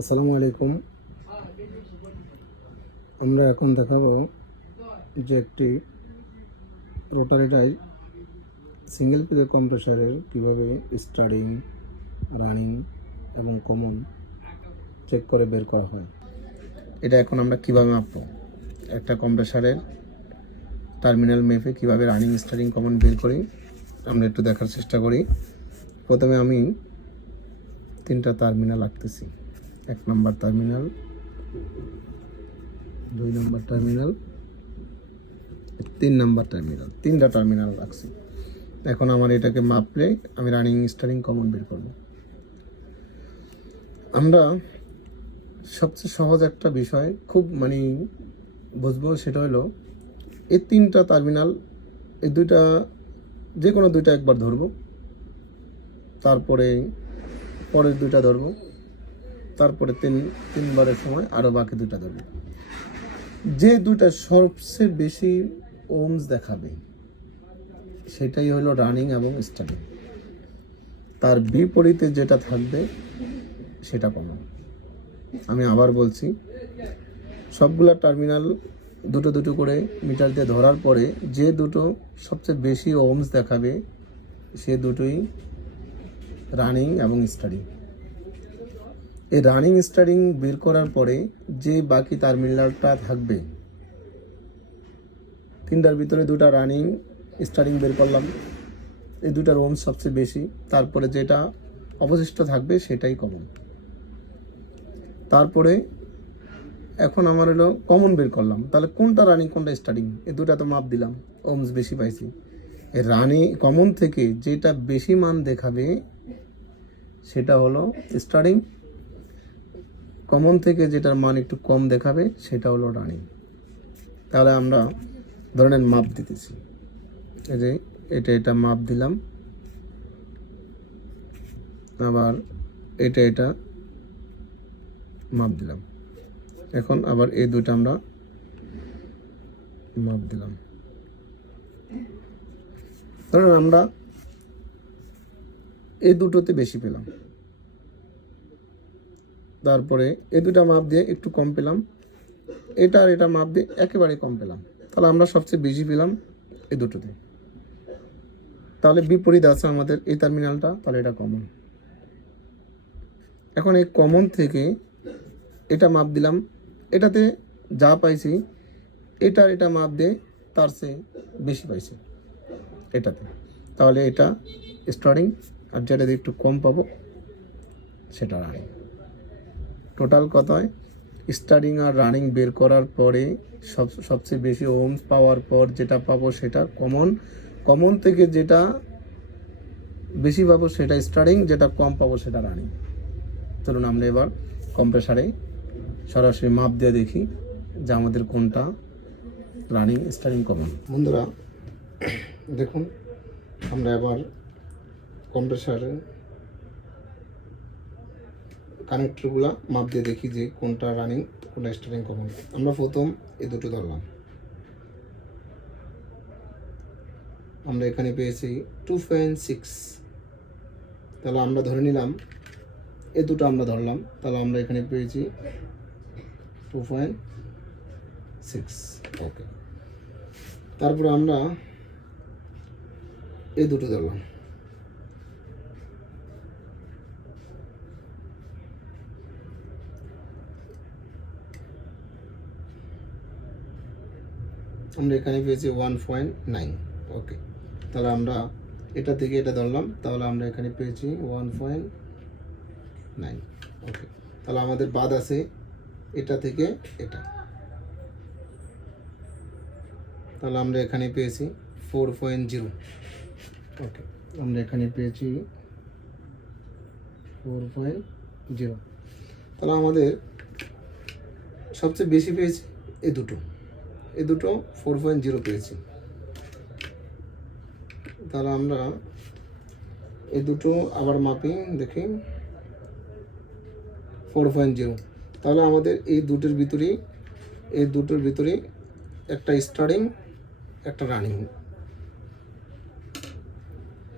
আসসালামু আলাইকুম। আমরা এখন দেখাবো যে একটি রোটারি ডাই সিঙ্গেল পেজে কম্প্রেসারের কীভাবে স্টার্টিং, রানিং এবং কমন চেক করে বের করা হয়। এটা এখন আমরা কীভাবে মাপবো, একটা কম্প্রেসারের টার্মিনাল মেপে কীভাবে রানিং, স্টার্টিং, কমন বের করি আমরা একটু দেখার চেষ্টা করি। প্রথমে আমি 3টা টার্মিনাল আঁকতেছি। 1 নম্বর টার্মিনাল, 2 নম্বর টার্মিনাল, 3 নম্বর টার্মিনাল, 3টা টার্মিনাল রাখছি। এখন আমার এটাকে মাপলে আমি রানিং, স্টার্টিং, কমন বের করব। আমরা সবচেয়ে সহজ একটা বিষয় খুব বুঝবো, সেটা হলো এই 3টা টার্মিনাল, এই দুইটা যে কোনো দুইটা একবার ধরবো, তারপরে পরের দুইটা ধরবো, তারপরে তিনবারের সময় আরও বাকি দুইটা ধরবো। যে দুইটা সবচেয়ে বেশি ওমস দেখাবে সেটাই হলো রানিং এবং স্টার্টিং। তার বিপরীতে যেটা থাকবে সেটা কমন। আমি আবার বলছি, সবগুলা টার্মিনাল দুটো দুটো করে মিটার দিয়ে ধরার পরে যে দুটো সবচেয়ে বেশি ওমস দেখাবে সে দুটোই রানিং এবং স্টার্টিং। এই রানিং, স্টার্টিং বের করার পরে যে বাকি টার্মিনালটা থাকবে, 3টার ভিতরে 2টা রানিং, স্টার্টিং বের করলাম, এই 2টার ওমস সবচেয়ে বেশি, তারপরে যেটা অবশিষ্ট থাকবে সেটাই কমন। তারপরে এখন আমার হলো কমন বের করলাম, তাহলে কোনটা রানিং কোনটা স্টার্টিং, এই 2টা তো মাপ দিলাম, ওমস বেশি পাইছি। এই রানিং কমন থেকে যেটা বেশি মান দেখাবে সেটা হলো স্টার্টিং, কমন থেকে যেটার মান একটু কম দেখাবে সেটা হলো রানিং। তাহলে আমরা ধরেন মাপ দিতেছি, এই যে এটা মাপ দিলাম, আবার এটা মাপ দিলাম। এখন আবার এই দুটো আমরা মাপ দিলাম। ধরেন আমরা এই দুটোতে বেশি পেলাম, তারপরে এই দুটা মাপ দিয়ে একটু কম পেলাম, এটা আর এটা মাপ দিয়ে একেবারে কম পেলাম, তাহলে আমরা সবচেয়ে বেশি পেলাম এই দুটোতে। তাহলে বিপরীত আছে আমাদের এই টার্মিনালটা, তাহলে এটা কমন। এখন এই কমন থেকে এটা মাপ দিলাম, এটাতে যা পাইছি এটা মাপ দিয়ে তার চেয়ে বেশি পাইছি এটাতে, তাহলে এটা স্টার্টিং, আর যেটাতে একটু কম পাবো সেটা রানিং। টোটাল কত হয়, স্টার্টিং আর রানিং বের করার পরে সবচেয়ে বেশি ওমস পাওয়ার পর যেটা পাবো সেটা কমন, কমন থেকে যেটা বেশি পাবো সেটা স্টার্টিং, যেটা কম পাবো সেটা রানিং। চলুন আমরা এবার কম্প্রেসারে সরাসরি মাপ দিয়ে দেখি যে আমাদের কোনটা রানিং, স্টার্টিং, কমন। বন্ধুরা দেখুন, আমরা এবার কম্প্রেসারে কানেক্টরগুলা মাপ দিয়ে দেখি যে কোনটা রানিং, কোনটা স্টার্টিং, কমন। আমরা প্রথম এই দুটো ধরলাম, আমরা এখানে পেয়েছি 2.6, তাহলে আমরা ধরে নিলাম এই দুটো আমরা ধরলাম, তাহলে আমরা এখানে পেয়েছি 2.6। ওকে, তারপরে আমরা এই দুটো ধরলাম, আমরা এখানে পেয়েছি 1.9। ওকে, তাহলে আমরা এটা থেকে এটা ধরলাম, তাহলে আমরা এখানে পেয়েছি 1.9। ওকে, তাহলে আমাদের বাদ আছে এটা থেকে এটা, তাহলে আমরা এখানে পেয়েছি 4.0। ওকে, আমরা এখানে পেয়েছি 4.0। তাহলে আমাদের সবচেয়ে বেশি পেয়েছি এই দুটো 4.0 পেয়েছি। তাহলে আমরা এই দুটো আবার মাপি, দেখি 4.0। তাহলে আমাদের এই দুটোর ভিতরে একটা স্টার্টিং, একটা রানিং।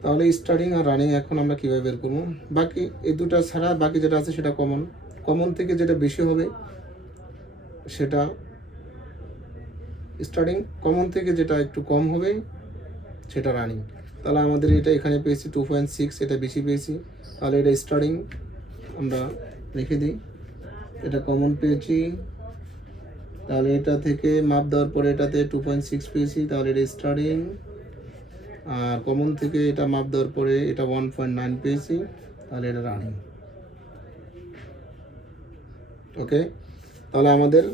তাহলে স্টার্টিং আর রানিং এখন আমরা কীভাবে বের করবো, বাকি এই দুটো ছাড়া বাকি যেটা আছে সেটা কমন। কমন থেকে যেটা বেশি হবে সেটা স্টার্টিং, কমন থেকে যেটা একটু কম হবে সেটা রানিং। তাহলে আমাদের এটা এখানে পেয়েছি 2.6, এটা বেশি পেয়েছি, তাহলে এটা স্টার্টিং আমরা রেখে দিই। এটা কমন পেয়েছি, তাহলে এটা থেকে মাপ দেওয়ার পরে এটাতে 2.6 পেয়েছি, তাহলে এটা স্টার্টিং। আর কমন থেকে এটা মাপ দেওয়ার পরে এটা 1.9 পেয়েছি, তাহলে এটা রানিং। ওকে, তাহলে আমাদের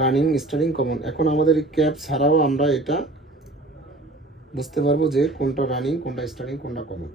রানিং, স্টার্টিং, কমন। এখন আমাদের এই ক্যাপ ছাড়াও আমরা এটা বুঝতে পারবো যে কোনটা রানিং, কোনটা স্টার্টিং, কোনটা কমন।